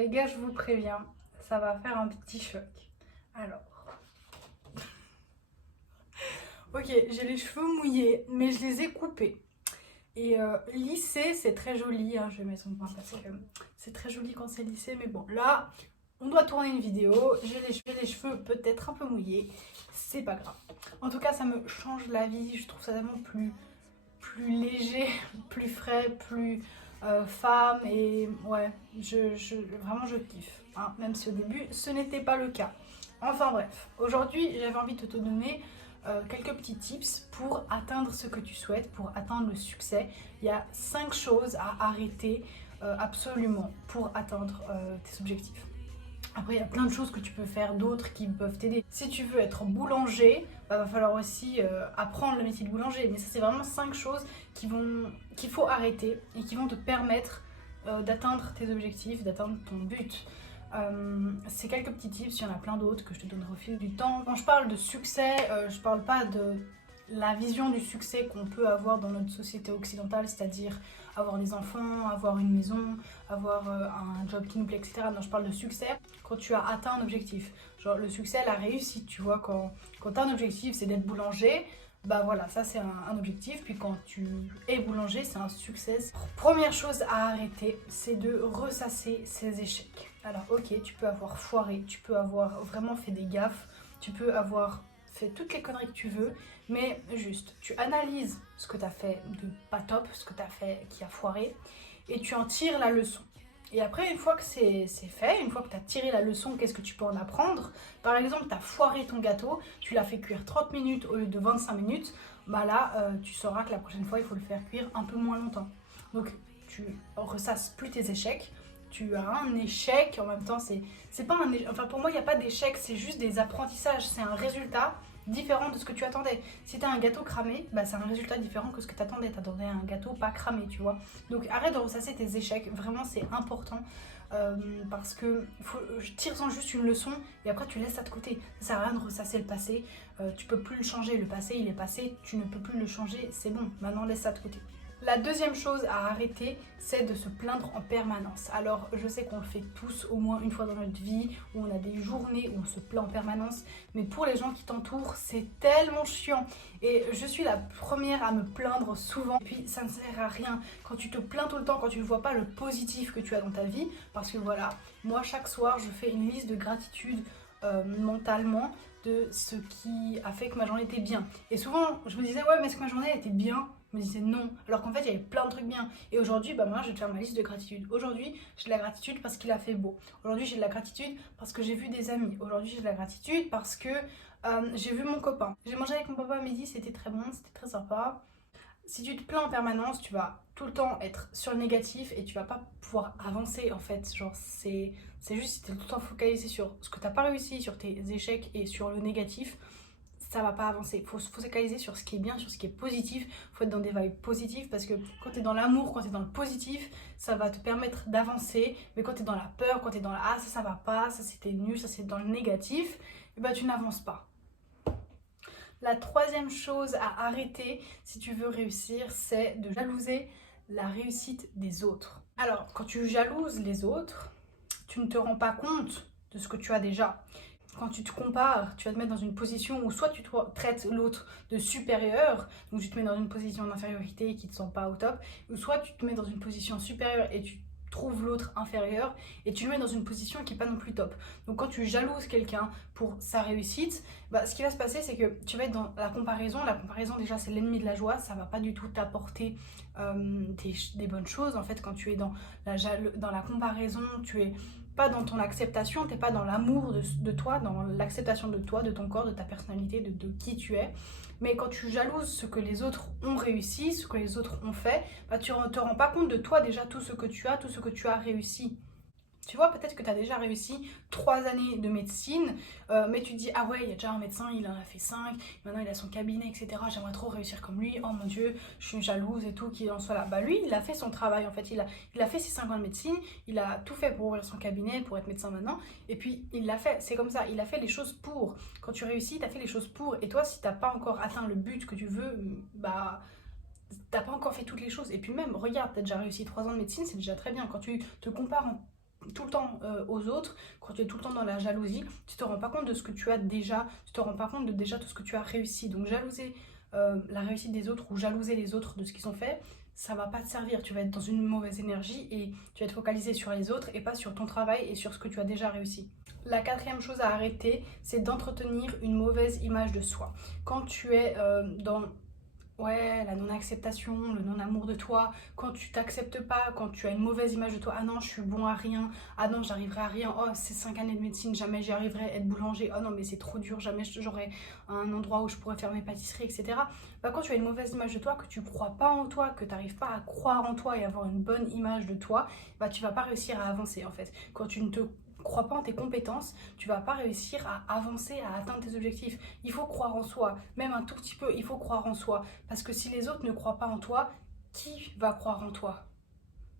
Les gars, je vous préviens, ça va faire un petit choc. Alors, ok, j'ai les cheveux mouillés, mais je les ai coupés. Et lissé, c'est très joli, hein, je vais mettre mon point parce que c'est très joli quand c'est lissé, mais bon, là, on doit tourner une vidéo, j'ai les cheveux peut-être un peu mouillés, c'est pas grave. En tout cas, ça me change la vie, je trouve ça tellement plus léger, plus frais, plus femme, et ouais, vraiment je kiffe, hein, même si au début, ce n'était pas le cas. Enfin bref, aujourd'hui, j'avais envie de te donner quelques petits tips pour atteindre ce que tu souhaites, pour atteindre le succès. Il y a 5 choses à arrêter absolument pour atteindre tes objectifs. Après, il y a plein de choses que tu peux faire d'autres qui peuvent t'aider. Si tu veux être boulanger, va falloir aussi apprendre le métier de boulanger. Mais ça, c'est vraiment 5 choses qu'il faut arrêter et qui vont te permettre d'atteindre tes objectifs, d'atteindre ton but. C'est quelques petits tips, il y en a plein d'autres que je te donnerai au fil du temps. Quand je parle de succès, je parle pas de la vision du succès qu'on peut avoir dans notre société occidentale, c'est-à-dire avoir des enfants, avoir une maison, avoir un job qui nous plaît, etc. Non, je parle de succès quand tu as atteint un objectif. Genre le succès, la réussite, tu vois, quand tu as un objectif, c'est d'être boulanger, bah voilà, ça c'est un objectif. Puis quand tu es boulanger, c'est un succès. Première chose à arrêter, c'est de ressasser ses échecs. Alors ok, tu peux avoir foiré, tu peux avoir vraiment fait des gaffes, tu peux avoir fait toutes les conneries que tu veux, mais juste, tu analyses ce que tu as fait de pas top, ce que tu as fait qui a foiré, et tu en tires la leçon. Et après, une fois que c'est fait, une fois que tu as tiré la leçon, qu'est-ce que tu peux en apprendre? Par exemple, tu as foiré ton gâteau, tu l'as fait cuire 30 minutes au lieu de 25 minutes, bah là, tu sauras que la prochaine fois, il faut le faire cuire un peu moins longtemps. Donc, tu ressasses plus tes échecs, tu as un échec, en même temps, c'est pas un échec, enfin pour moi, il n'y a pas d'échec, c'est juste des apprentissages, c'est un résultat différent de ce que tu attendais. Si t'as un gâteau cramé, bah c'est un résultat différent que ce que t'attendais. T'attendais un gâteau pas cramé, tu vois. Donc arrête de ressasser tes échecs, vraiment c'est important. Parce que tire-en juste une leçon et après tu laisses ça de côté. Ça sert à rien de ressasser le passé, tu peux plus le changer. Le passé il est passé, tu ne peux plus le changer, c'est bon, maintenant laisse ça de côté. La deuxième chose à arrêter, c'est de se plaindre en permanence. Alors, je sais qu'on le fait tous au moins une fois dans notre vie, où on a des journées où on se plaint en permanence, mais pour les gens qui t'entourent, c'est tellement chiant. Et je suis la première à me plaindre souvent, et puis ça ne sert à rien. Quand tu te plains tout le temps, quand tu ne vois pas le positif que tu as dans ta vie, parce que voilà, moi chaque soir, je fais une liste de gratitude mentalement de ce qui a fait que ma journée était bien. Et souvent, je me disais, ouais, mais est-ce que ma journée était bien? Je me disais non, alors qu'en fait il y avait plein de trucs bien. Et aujourd'hui, bah moi je vais te faire ma liste de gratitude. Aujourd'hui, j'ai de la gratitude parce qu'il a fait beau. Aujourd'hui, j'ai de la gratitude parce que j'ai vu des amis. Aujourd'hui, j'ai de la gratitude parce que j'ai vu mon copain. J'ai mangé avec mon papa à midi, c'était très bon, c'était très sympa. Si tu te plains en permanence, tu vas tout le temps être sur le négatif et tu vas pas pouvoir avancer en fait. Genre c'est juste si tu es tout le temps focalisé sur ce que tu n'as pas réussi, sur tes échecs et sur le négatif, ça va pas avancer. Il faut se focaliser sur ce qui est bien, sur ce qui est positif. Il faut être dans des vibes positives parce que quand tu es dans l'amour, quand tu es dans le positif, ça va te permettre d'avancer. Mais quand tu es dans la peur, quand tu es dans la ah ça va pas, ça c'était nul, ça c'est dans le négatif, et bah tu n'avances pas. La troisième chose à arrêter si tu veux réussir, c'est de jalouser la réussite des autres. Alors, quand tu jalouses les autres, tu ne te rends pas compte de ce que tu as déjà. Quand tu te compares, tu vas te mettre dans une position où soit tu traites l'autre de supérieur, donc tu te mets dans une position d'infériorité et qui ne te sent pas au top, ou soit tu te mets dans une position supérieure et tu trouves l'autre inférieur et tu le mets dans une position qui n'est pas non plus top. Donc quand tu jalouses quelqu'un pour sa réussite, bah, ce qui va se passer c'est que tu vas être dans la comparaison. La comparaison déjà c'est l'ennemi de la joie, ça va pas du tout t'apporter des bonnes choses. En fait quand tu es dans la comparaison, tu es pas dans ton acceptation, t'es pas dans l'amour de toi, dans l'acceptation de toi, de ton corps, de ta personnalité, de qui tu es. Mais quand tu jalouses ce que les autres ont réussi, ce que les autres ont fait, bah tu ne te rends pas compte de toi déjà, tout ce que tu as, tout ce que tu as réussi. Tu vois, peut-être que tu as déjà réussi 3 années de médecine, mais tu te dis, ah ouais, il y a déjà un médecin, il en a fait 5, maintenant il a son cabinet, etc. J'aimerais trop réussir comme lui, oh mon Dieu, je suis jalouse et tout, qu'il en soit là. Bah lui, il a fait son travail en fait, il a fait ses 5 ans de médecine, il a tout fait pour ouvrir son cabinet, pour être médecin maintenant, et puis il l'a fait, c'est comme ça, il a fait les choses pour. Quand tu réussis, tu as fait les choses pour, et toi, si tu n'as pas encore atteint le but que tu veux, bah t'as pas encore fait toutes les choses. Et puis même, regarde, t'as déjà réussi 3 ans de médecine, c'est déjà très bien. Quand tu te compares tout le temps aux autres, quand tu es tout le temps dans la jalousie, tu te rends pas compte de ce que tu as déjà, tu te rends pas compte de déjà tout ce que tu as réussi. Donc jalouser la réussite des autres ou jalouser les autres de ce qu'ils ont fait, ça va pas te servir. Tu vas être dans une mauvaise énergie et tu vas être focalisé sur les autres et pas sur ton travail et sur ce que tu as déjà réussi. La quatrième chose à arrêter, c'est d'entretenir une mauvaise image de soi. Quand tu es dans la non-acceptation, le non-amour de toi, quand tu t'acceptes pas, quand tu as une mauvaise image de toi, ah non, je suis bon à rien, ah non, j'arriverai à rien, oh, c'est 5 années de médecine, jamais j'y arriverai, être boulanger, oh non, mais c'est trop dur, jamais j'aurai un endroit où je pourrais faire mes pâtisseries, etc. Bah, quand tu as une mauvaise image de toi, que tu crois pas en toi, que tu n'arrives pas à croire en toi et avoir une bonne image de toi, bah, tu vas pas réussir à avancer en fait. Quand tu ne te crois pas en tes compétences, tu vas pas réussir à avancer, à atteindre tes objectifs. Il faut croire en soi, même un tout petit peu, il faut croire en soi. Parce que si les autres ne croient pas en toi, qui va croire en toi?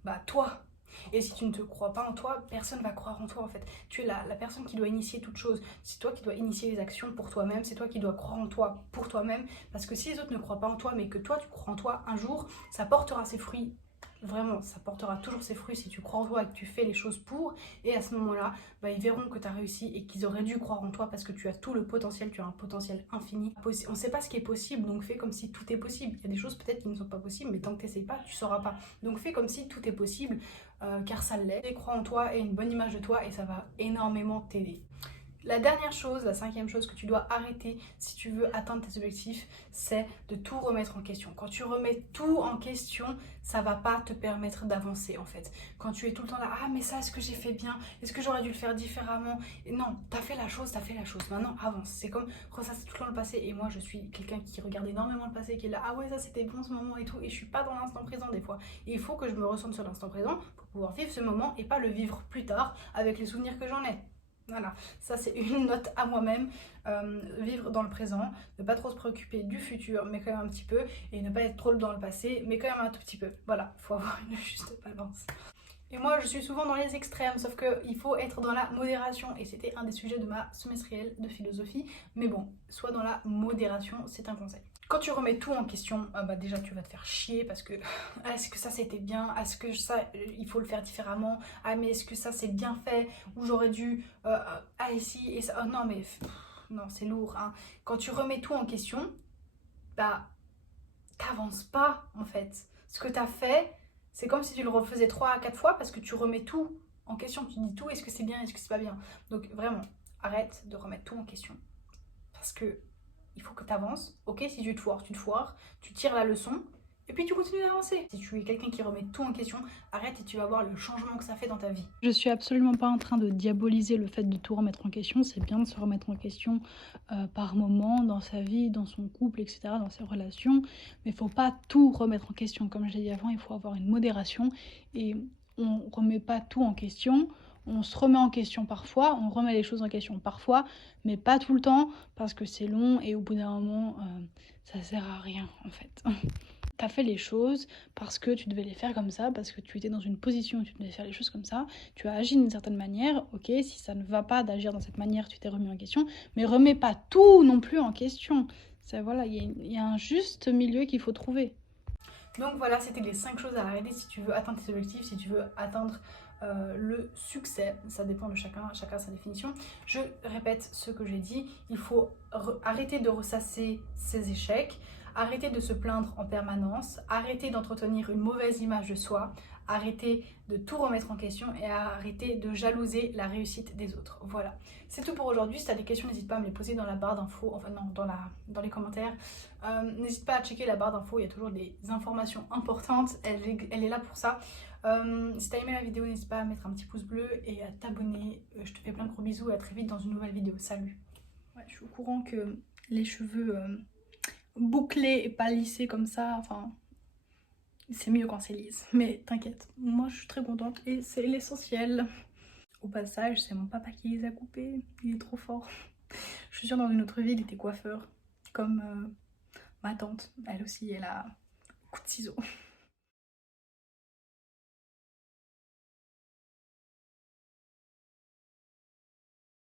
Bah toi. Et si tu ne te crois pas en toi, personne va croire en toi en fait. Tu es la personne qui doit initier toute chose. C'est toi qui dois initier les actions pour toi-même. C'est toi qui dois croire en toi pour toi-même. Parce que si les autres ne croient pas en toi, mais que toi tu crois en toi, un jour, ça portera ses fruits. Vraiment, ça portera toujours ses fruits si tu crois en toi et que tu fais les choses pour. Et à ce moment-là, bah, ils verront que tu as réussi et qu'ils auraient dû croire en toi parce que tu as tout le potentiel, tu as un potentiel infini. On ne sait pas ce qui est possible, donc fais comme si tout est possible. Il y a des choses peut-être qui ne sont pas possibles, mais tant que tu n'essayes pas, tu ne sauras pas. Donc fais comme si tout est possible, car ça l'est. Et crois en toi et une bonne image de toi et ça va énormément t'aider. La dernière chose, la cinquième chose que tu dois arrêter si tu veux atteindre tes objectifs, c'est de tout remettre en question. Quand tu remets tout en question, ça va pas te permettre d'avancer en fait. Quand tu es tout le temps là, ah mais ça, est-ce que j'ai fait bien? Est-ce que j'aurais dû le faire différemment? Et non, t'as fait la chose, maintenant avance. C'est comme ressasser tout le temps le passé. Et moi, je suis quelqu'un qui regarde énormément le passé, qui est là, ah ouais, ça c'était bon ce moment et tout. Et je suis pas dans l'instant présent des fois. Et il faut que je me ressente sur l'instant présent pour pouvoir vivre ce moment et pas le vivre plus tard avec les souvenirs que j'en ai. Voilà, ça c'est une note à moi-même, vivre dans le présent, ne pas trop se préoccuper du futur, mais quand même un petit peu, et ne pas être trop dans le passé, mais quand même un tout petit peu. Voilà, il faut avoir une juste balance. Et moi je suis souvent dans les extrêmes, sauf qu'il faut être dans la modération, et c'était un des sujets de ma semestrielle de philosophie, mais bon, soit dans la modération, c'est un conseil. Quand tu remets tout en question, bah déjà tu vas te faire chier parce que est-ce que ça c'était bien, est-ce que ça il faut le faire différemment, ah mais est-ce que ça c'est bien fait, ou j'aurais dû ah et si et ça, oh non mais non c'est lourd hein. Quand tu remets tout en question, bah t'avances pas en fait. Ce que t'as fait, c'est comme si tu le refaisais 3 à 4 fois parce que tu remets tout en question, tu dis tout, est-ce que c'est bien, est-ce que c'est pas bien. Donc vraiment, arrête de remettre tout en question parce que il faut que tu avances. Ok, si tu te foires, tu tires la leçon et puis tu continues d'avancer. Si tu es quelqu'un qui remet tout en question, arrête et tu vas voir le changement que ça fait dans ta vie. Je suis absolument pas en train de diaboliser le fait de tout remettre en question. C'est bien de se remettre en question par moment dans sa vie, dans son couple, etc., dans ses relations. Mais il faut pas tout remettre en question. Comme je l'ai dit avant, il faut avoir une modération et on remet pas tout en question. On se remet en question parfois, on remet les choses en question parfois, mais pas tout le temps parce que c'est long et au bout d'un moment, ça sert à rien en fait. T'as fait les choses parce que tu devais les faire comme ça, parce que tu étais dans une position où tu devais faire les choses comme ça, tu as agi d'une certaine manière, ok, si ça ne va pas d'agir dans cette manière, tu t'es remis en question, mais remets pas tout non plus en question. Ça, voilà, il y a un juste milieu qu'il faut trouver. Donc voilà, c'était les 5 choses à arrêter si tu veux atteindre tes objectifs, si tu veux atteindre le succès. Ça dépend de chacun sa définition. Je répète ce que j'ai dit, il faut arrêter de ressasser ses échecs, arrêter de se plaindre en permanence, arrêter d'entretenir une mauvaise image de soi, arrêter de tout remettre en question et arrêter de jalouser la réussite des autres. Voilà, c'est tout pour aujourd'hui. Si tu as des questions, n'hésite pas à me les poser dans la barre d'infos, enfin non, dans les commentaires. N'hésite pas à checker la barre d'infos, il y a toujours des informations importantes, elle est là pour ça. Si tu as aimé la vidéo, n'hésite pas à mettre un petit pouce bleu et à t'abonner. Je te fais plein de gros bisous et à très vite dans une nouvelle vidéo. Salut. Ouais, je suis au courant que les cheveux bouclés et pas lissés comme ça, enfin, c'est mieux quand c'est lisse. Mais t'inquiète, moi je suis très contente et c'est l'essentiel. Au passage, c'est mon papa qui les a coupés, il est trop fort. Je suis sûre dans une autre vie, il était coiffeur, comme ma tante. Elle aussi, elle a un coup de ciseaux.